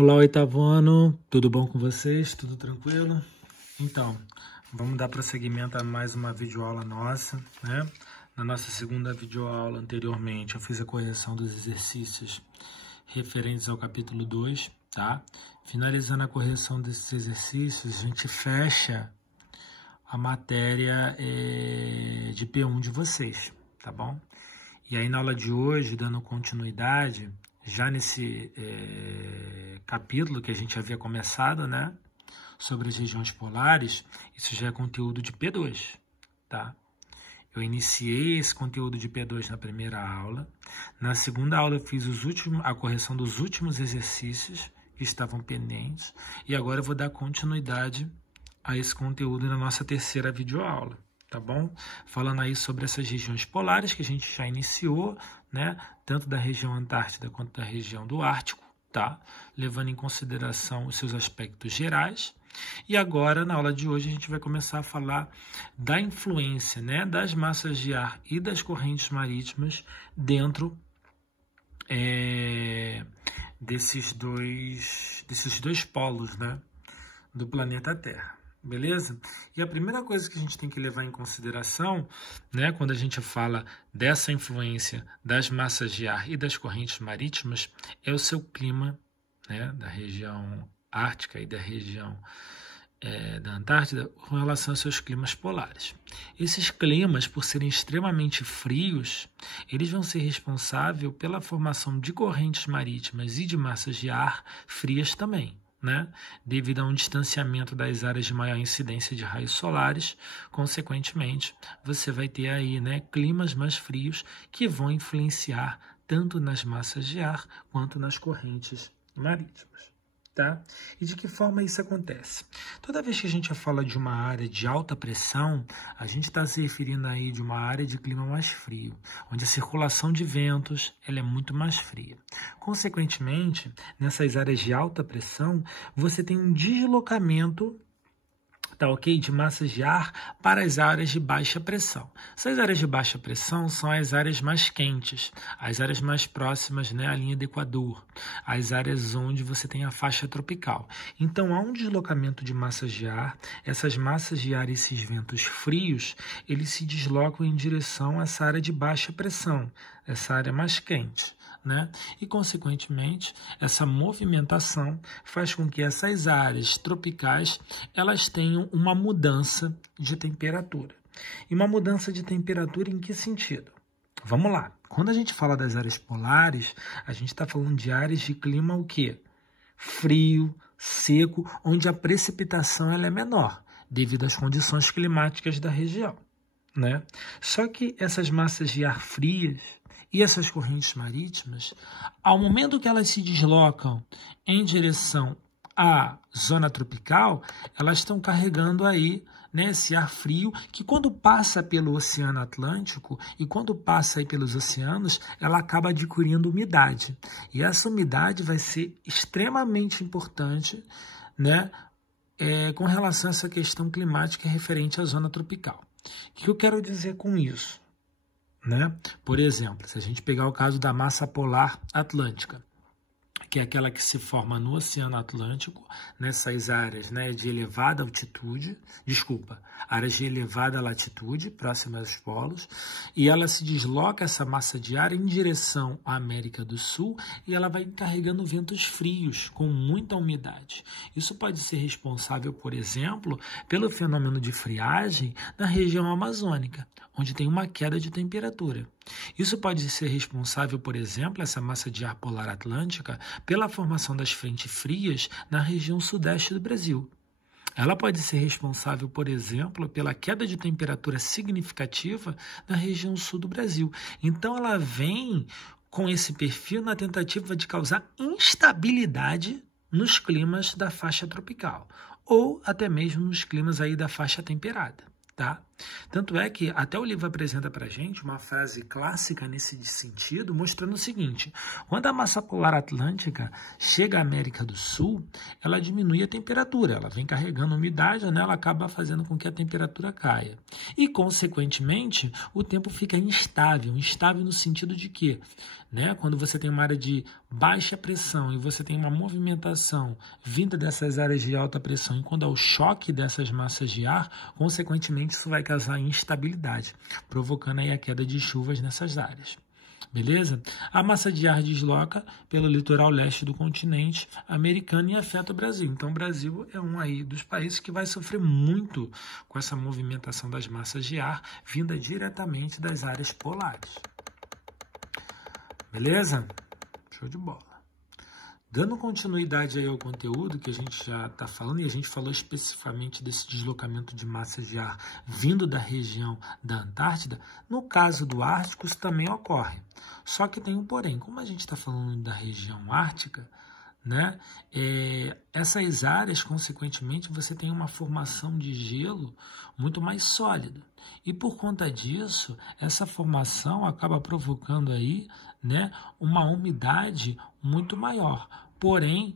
Olá, oitavo ano, tudo bom com vocês? Tudo tranquilo? Então, vamos dar prosseguimento a mais uma videoaula nossa, né? Na nossa segunda videoaula anteriormente, eu fiz a correção dos exercícios referentes ao capítulo 2, tá? Finalizando a correção desses exercícios, a gente fecha a matéria de P1 de vocês, tá bom? E aí, na aula de hoje, dando continuidade, já nesse capítulo que a gente havia começado, né, sobre as regiões polares, isso já é conteúdo de P2, tá? Eu iniciei esse conteúdo de P2 na primeira aula. Na segunda aula eu fiz a correção dos últimos exercícios que estavam pendentes. E agora eu vou dar continuidade a esse conteúdo na nossa terceira videoaula. Tá bom? Falando aí sobre essas regiões polares que a gente já iniciou, né? Tanto da região Antártida quanto da região do Ártico, tá? Levando em consideração os seus aspectos gerais. E agora, na aula de hoje, a gente vai começar a falar da influência, né? Das massas de ar e das correntes marítimas dentro desses dois polos, né? Do planeta Terra. Beleza? E a primeira coisa que a gente tem que levar em consideração, né, quando a gente fala dessa influência das massas de ar e das correntes marítimas, é o seu clima, né, da região ártica e da região da Antártida com relação aos seus climas polares. Esses climas, por serem extremamente frios, eles vão ser responsáveis pela formação de correntes marítimas e de massas de ar frias também, né? Devido a um distanciamento das áreas de maior incidência de raios solares, consequentemente, você vai ter aí, né, climas mais frios que vão influenciar tanto nas massas de ar quanto nas correntes marítimas. Tá? E de que forma isso acontece? Toda vez que a gente fala de uma área de alta pressão, a gente está se referindo aí de uma área de clima mais frio, onde a circulação de ventos ela é muito mais fria. Consequentemente, nessas áreas de alta pressão, você tem um deslocamento, tá ok? De massas de ar para as áreas de baixa pressão. Essas áreas de baixa pressão são as áreas mais quentes, as áreas mais próximas, né, à linha do Equador, as áreas onde você tem a faixa tropical. Então, há um deslocamento de massas de ar, essas massas de ar e esses ventos frios, eles se deslocam em direção a essa área de baixa pressão, essa área mais quente, né? E, consequentemente, essa movimentação faz com que essas áreas tropicais elas tenham uma mudança de temperatura. E uma mudança de temperatura em que sentido? Vamos lá. Quando a gente fala das áreas polares, a gente está falando de áreas de clima o quê? Frio, seco, onde a precipitação ela é menor, devido às condições climáticas da região, né? Só que essas massas de ar frias e essas correntes marítimas, ao momento que elas se deslocam em direção à zona tropical, elas estão carregando aí, né, esse ar frio que quando passa pelo Oceano Atlântico e quando passa aí pelos oceanos, ela acaba adquirindo umidade. E essa umidade vai ser extremamente importante, né, com relação a essa questão climática referente à zona tropical. O que eu quero dizer com isso? Né? Por exemplo, se a gente pegar o caso da massa polar atlântica, que é aquela que se forma no Oceano Atlântico, nessas áreas, né, de elevada altitude, áreas de elevada latitude, próximas aos polos, e ela se desloca essa massa de ar em direção à América do Sul e ela vai carregando ventos frios com muita umidade. Isso pode ser responsável, por exemplo, pelo fenômeno de friagem na região amazônica, onde tem uma queda de temperatura. Isso pode ser responsável, por exemplo, essa massa de ar polar atlântica, pela formação das frentes frias na região sudeste do Brasil. Ela pode ser responsável, por exemplo, pela queda de temperatura significativa na região sul do Brasil. Então, ela vem com esse perfil na tentativa de causar instabilidade nos climas da faixa tropical, ou até mesmo nos climas aí da faixa temperada, tá? Tanto é que até o livro apresenta para a gente uma frase clássica nesse sentido, mostrando o seguinte: quando a massa polar atlântica chega à América do Sul, ela diminui a temperatura, ela vem carregando umidade, né? Ela acaba fazendo com que a temperatura caia. E, consequentemente, o tempo fica instável no sentido de que, né, quando você tem uma área de baixa pressão e você tem uma movimentação vinda dessas áreas de alta pressão, e quando há o choque dessas massas de ar, consequentemente isso vai causar instabilidade, provocando aí a queda de chuvas nessas áreas. Beleza? A massa de ar desloca pelo litoral leste do continente americano e afeta o Brasil. Então, o Brasil é um aí dos países que vai sofrer muito com essa movimentação das massas de ar vinda diretamente das áreas polares. Beleza? Show de bola. Dando continuidade aí ao conteúdo que a gente já está falando, e a gente falou especificamente desse deslocamento de massas de ar vindo da região da Antártida, no caso do Ártico isso também ocorre. Só que tem um porém, como a gente está falando da região ártica, né, essas áreas, consequentemente, você tem uma formação de gelo muito mais sólida. E por conta disso, essa formação acaba provocando aí, né, uma umidade muito maior. Porém,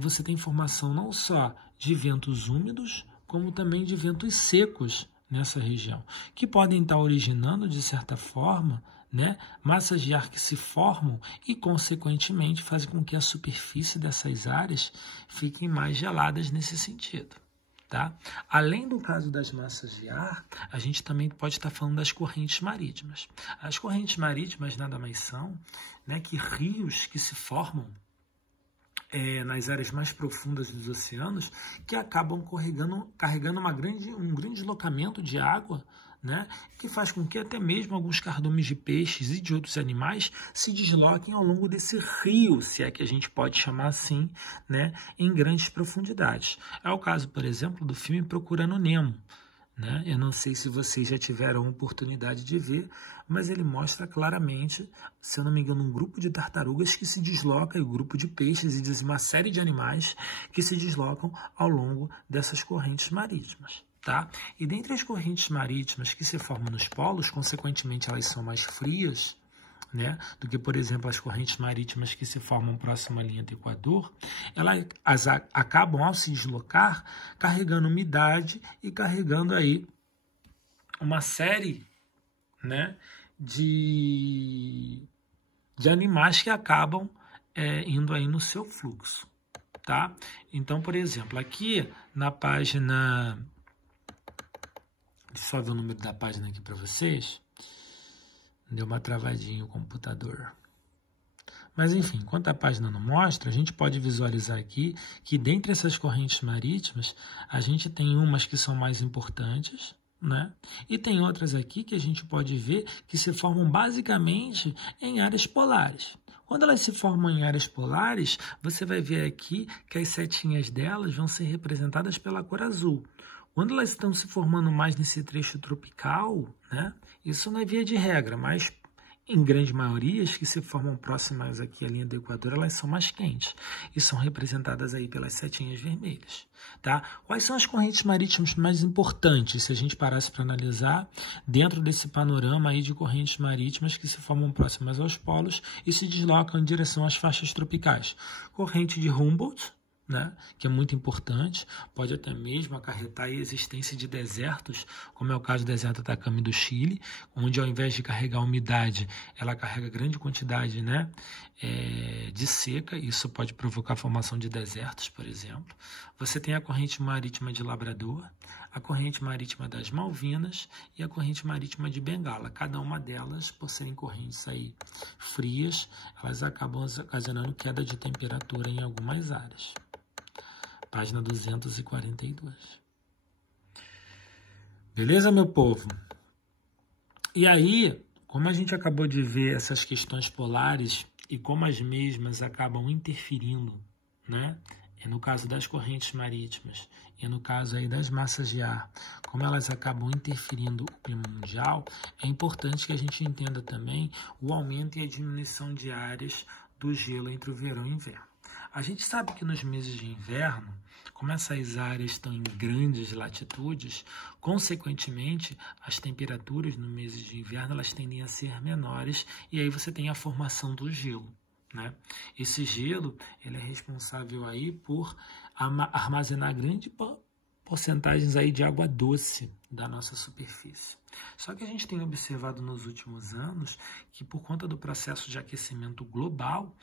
você tem formação não só de ventos úmidos, como também de ventos secos nessa região, que podem estar originando, de certa forma, né, massas de ar que se formam e, consequentemente, fazem com que a superfície dessas áreas fiquem mais geladas nesse sentido. Tá? Além do caso das massas de ar, a gente também pode estar falando das correntes marítimas. As correntes marítimas nada mais são, né, que rios que se formam nas áreas mais profundas dos oceanos, que acabam carregando um grande deslocamento de água, né, que faz com que até mesmo alguns cardumes de peixes e de outros animais se desloquem ao longo desse rio, se é que a gente pode chamar assim, né, em grandes profundidades. É o caso, por exemplo, do filme Procurando Nemo, né? Eu não sei se vocês já tiveram a oportunidade de ver, mas ele mostra claramente, se eu não me engano, um grupo de tartarugas que se desloca, e um grupo de peixes e de uma série de animais que se deslocam ao longo dessas correntes marítimas. Tá? E dentre as correntes marítimas que se formam nos polos, consequentemente elas são mais frias, né, do que, por exemplo, as correntes marítimas que se formam próximo à linha do Equador, elas acabam, ao se deslocar, carregando umidade e carregando aí uma série, né, de animais que acabam indo aí no seu fluxo. Tá? Então, por exemplo, aqui na página... Deixa eu só ver o número da página aqui para vocês. Deu uma travadinha o computador. Mas, enfim, enquanto a página não mostra, a gente pode visualizar aqui que dentre essas correntes marítimas, a gente tem umas que são mais importantes, né? E tem outras aqui que a gente pode ver que se formam basicamente em áreas polares. Quando elas se formam em áreas polares, você vai ver aqui que as setinhas delas vão ser representadas pela cor azul. Quando elas estão se formando mais nesse trecho tropical, né, isso não é via de regra, mas em grande maioria, as que se formam próximas aqui à linha do Equador, elas são mais quentes e são representadas aí pelas setinhas vermelhas. Tá? Quais são as correntes marítimas mais importantes, se a gente parasse para analisar, dentro desse panorama aí de correntes marítimas que se formam próximas aos polos e se deslocam em direção às faixas tropicais? Corrente de Humboldt, né, que é muito importante, pode até mesmo acarretar a existência de desertos, como é o caso do deserto Atacama do Chile, onde ao invés de carregar umidade, ela carrega grande quantidade, né, de seca, isso pode provocar a formação de desertos, por exemplo. Você tem a corrente marítima de Labrador, a corrente marítima das Malvinas e a corrente marítima de Bengala. Cada uma delas, por serem correntes aí frias, elas acabam ocasionando queda de temperatura em algumas áreas. Página 242. Beleza, meu povo? E aí, como a gente acabou de ver essas questões polares e como as mesmas acabam interferindo, né? No caso das correntes marítimas e no caso aí das massas de ar, como elas acabam interferindo o clima mundial, é importante que a gente entenda também o aumento e a diminuição de áreas do gelo entre o verão e o inverno. A gente sabe que nos meses de inverno, como essas áreas estão em grandes latitudes, consequentemente, as temperaturas no mês de inverno elas tendem a ser menores e aí você tem a formação do gelo, né? Esse gelo ele é responsável aí por armazenar grande porcentagens aí de água doce da nossa superfície. Só que a gente tem observado nos últimos anos que por conta do processo de aquecimento global,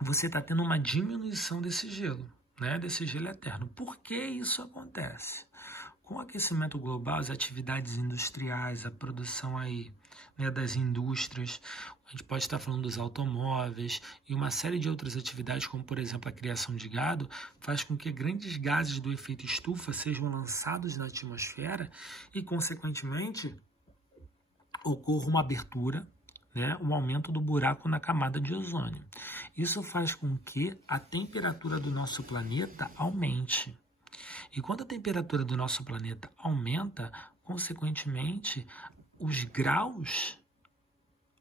você está tendo uma diminuição desse gelo, né? Desse gelo eterno. Por que isso acontece? Com o aquecimento global, as atividades industriais, a produção aí, né, das indústrias, a gente pode estar falando dos automóveis e uma série de outras atividades, como por exemplo a criação de gado, faz com que grandes gases do efeito estufa sejam lançados na atmosfera e, consequentemente, ocorra uma abertura, né, um aumento do buraco na camada de ozônio. Isso faz com que a temperatura do nosso planeta aumente. E quando a temperatura do nosso planeta aumenta, consequentemente, os graus,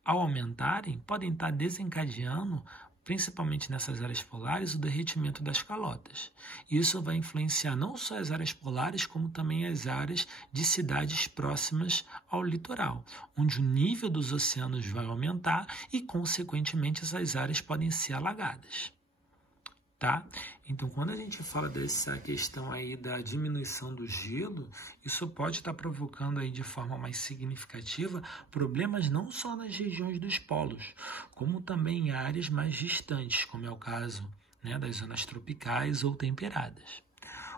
ao aumentarem, podem estar desencadeando, principalmente nessas áreas polares, o derretimento das calotas. Isso vai influenciar não só as áreas polares, como também as áreas de cidades próximas ao litoral, onde o nível dos oceanos vai aumentar e, consequentemente, essas áreas podem ser alagadas. Tá? Então, quando a gente fala dessa questão aí da diminuição do gelo, isso pode estar provocando aí de forma mais significativa problemas não só nas regiões dos polos, como também em áreas mais distantes, como é o caso, né, das zonas tropicais ou temperadas.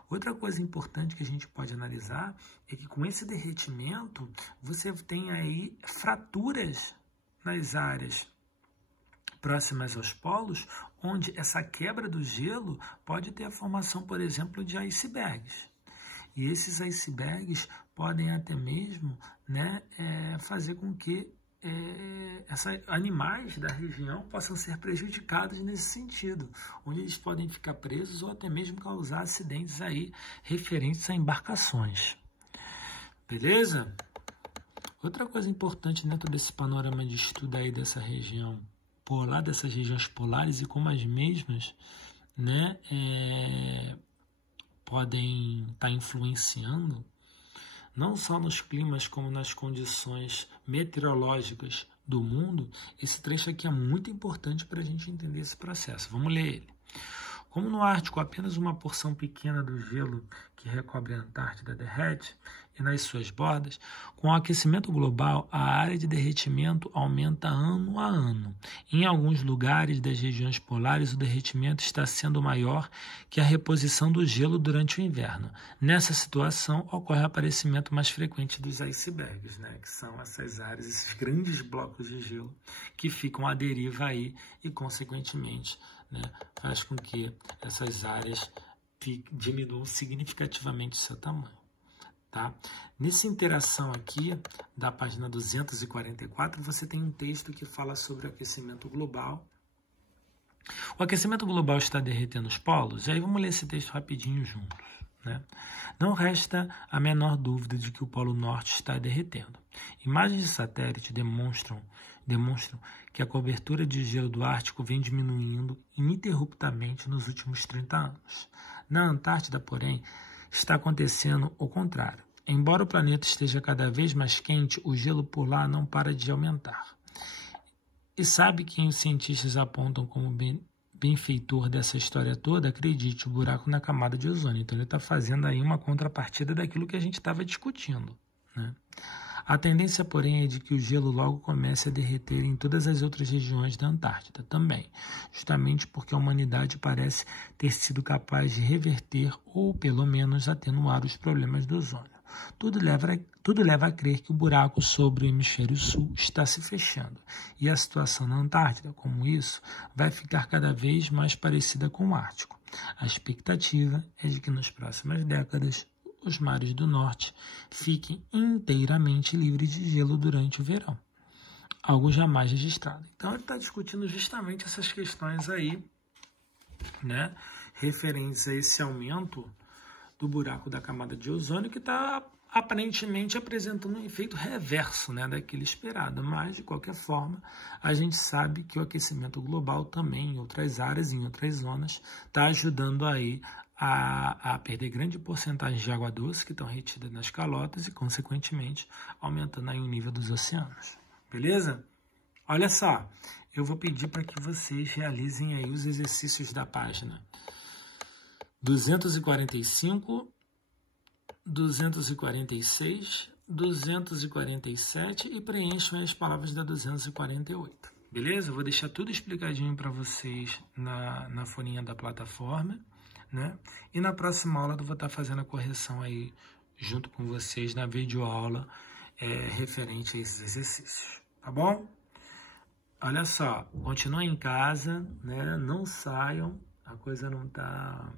Outra coisa importante que a gente pode analisar é que com esse derretimento você tem aí fraturas nas áreas próximas aos polos, onde essa quebra do gelo pode ter a formação, por exemplo, de icebergs. E esses icebergs podem até mesmo, né, fazer com que animais da região possam ser prejudicados nesse sentido, onde eles podem ficar presos ou até mesmo causar acidentes aí referentes a embarcações. Beleza? Outra coisa importante dentro desse panorama de estudo aí dessa região polar, dessas regiões polares e como as mesmas, né, podem estar influenciando não só nos climas como nas condições meteorológicas do mundo. Esse trecho aqui é muito importante para a gente entender esse processo. Vamos ler ele. Como no Ártico apenas uma porção pequena do gelo que recobre a Antártida derrete e nas suas bordas, com o aquecimento global, a área de derretimento aumenta ano a ano. Em alguns lugares das regiões polares, o derretimento está sendo maior que a reposição do gelo durante o inverno. Nessa situação, ocorre o aparecimento mais frequente dos icebergs, né, que são essas áreas, esses grandes blocos de gelo que ficam à deriva aí e, consequentemente, né, faz com que essas áreas diminuam significativamente o seu tamanho. Tá? Nessa interação aqui, da página 244, você tem um texto que fala sobre o aquecimento global. O aquecimento global está derretendo os polos? E aí vamos ler esse texto rapidinho juntos. Né? Não resta a menor dúvida de que o Polo Norte está derretendo. Imagens de satélite demonstram que a cobertura de gelo do Ártico vem diminuindo ininterruptamente nos últimos 30 anos. Na Antártida, porém, está acontecendo o contrário. Embora o planeta esteja cada vez mais quente, o gelo polar não para de aumentar. E sabe quem os cientistas apontam como benfeitor dessa história toda? Acredite, o buraco na camada de ozônio. Então ele está fazendo aí uma contrapartida daquilo que a gente estava discutindo, né? A tendência, porém, é de que o gelo logo comece a derreter em todas as outras regiões da Antártida também, justamente porque a humanidade parece ter sido capaz de reverter ou, pelo menos, atenuar os problemas do ozônio. Tudo leva a crer que o buraco sobre o hemisfério sul está se fechando, e a situação na Antártida, como isso, vai ficar cada vez mais parecida com o Ártico. A expectativa é de que nas próximas décadas os mares do norte fiquem inteiramente livres de gelo durante o verão, algo jamais registrado. Então ele está discutindo justamente essas questões aí, né, referentes a esse aumento do buraco da camada de ozônio que está aparentemente apresentando um efeito reverso, né, daquele esperado, mas de qualquer forma a gente sabe que o aquecimento global também em outras áreas, em outras zonas, está ajudando aí a perder grande porcentagem de água doce que estão retidas nas calotas e, consequentemente, aumentando aí o nível dos oceanos. Beleza? Olha só, eu vou pedir para que vocês realizem aí os exercícios da página 245, 246, 247 e preencham as palavras da 248. Beleza? Eu vou deixar tudo explicadinho para vocês na folhinha da plataforma, né? E na próxima aula eu vou estar fazendo a correção aí junto com vocês na videoaula referente a esses exercícios, tá bom? Olha só, continuem em casa, né? Não saiam, a coisa não está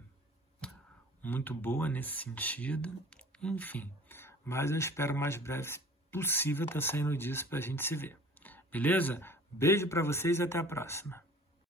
muito boa nesse sentido, enfim. Mas eu espero o mais breve possível estar saindo disso para a gente se ver. Beleza? Beijo para vocês e até a próxima.